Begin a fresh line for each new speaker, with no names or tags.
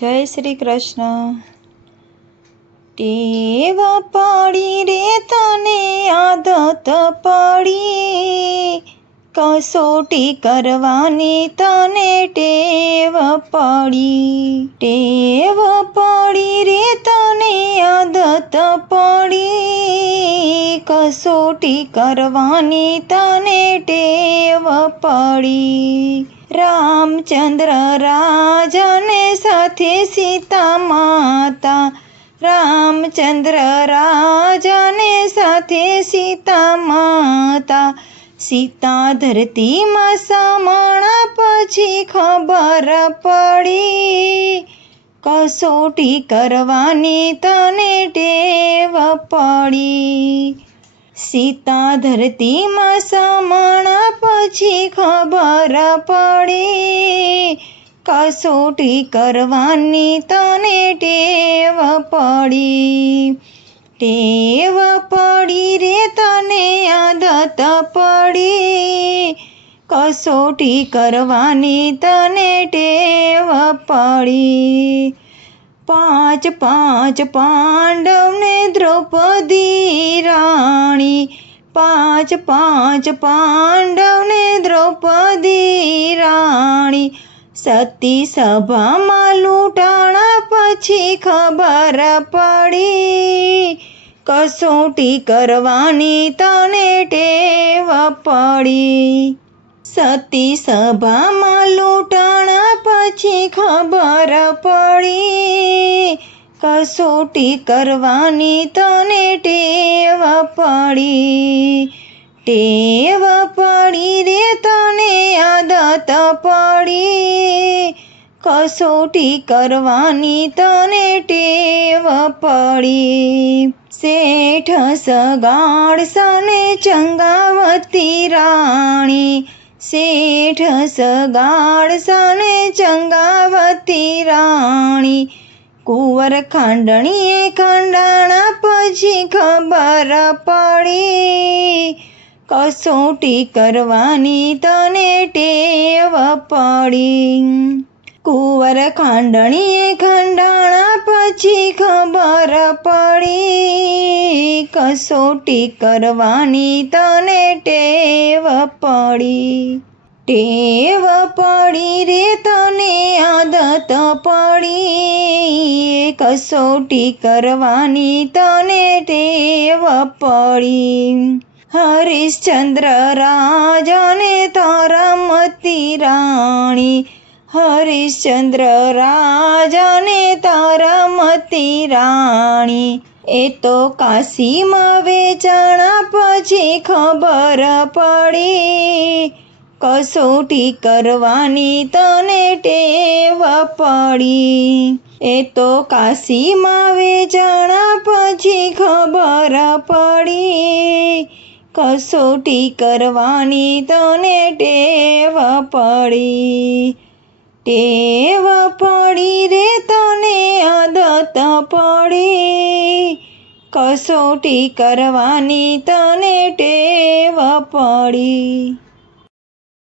જય શ્રી કૃષ્ણ. ટેવ પાડી રે તને આદત પડી. કસોટી કરવાની તને ટેવ પડી. ટેવ પડી રે તને આદત પડી. કસોટી કરવાની તને ટેવ પડી. રામચંદ્ર રાજાને સાથે સીતા માતા રામચંદ્ર રાજાને સાથે સીતા માતા સીતા ધરતીમાં સમાણા પછી ખબર પડી કસોટી કરવાની તને ટેવ પડી સીતા ધરતીમાં સમાણા પછી ખબર પડી કસોટી કરવાની તને ટેવ પડી. ટેવ પડી રે તને આદત પડી. કસોટી કરવાની તને ટેવ પડી. પાંચ પાંચ પાંડવને દ્રૌપદી રાણી. પાંચ પાંચ પાંડવને દ્રૌપદી રાણી. સતી સભામાં લૂંટાણા પછી ખબર પડી. કસોટી કરવાની તને ટેવ પડી. સતી સભામાં લૂંટાણા પછી ખબર પડી. કસોટી કરવાની તને ટેવ પડી. ટેવ પડી રે તને આદત પડી, કસોટી કરવાની તને ટેવ પડી. શેઠ સગાડસને ચંગાવતી રાણી. શેઠ સગાડસને ચંગાવતી રાણી. કુંવર ખાંડણીએ ખંડાણા પછી ખબર પડી. કસોટી કરવાની તને ટેવ પડી. કુંવર ખાંડણીએ ખંડાણા પછી ખબર પડી. કસોટી કરવાની તને ટેવ પડી. ટેવ પડી રે તને આદત પડી. કસોટી કરવાની તને ટેવ પડી. હરિશ્ચંદ્ર રાજાને તારામતી રાણી. હરિશ્ચંદ્ર રાજાને તારામતી રાણી. એ તો કાશીમાં વેચાણા પછી ખબર પડી. કસોટી કરવાની તને ટેવ પડી. એ તો કાશીમાં વેચાણા પછી ખબર પડી. કસોટી કરવાની તને ટેવ પડી. ટેવ પડી રે તને આદત પડી. કસોટી કરવાની તને ટેવ પડી.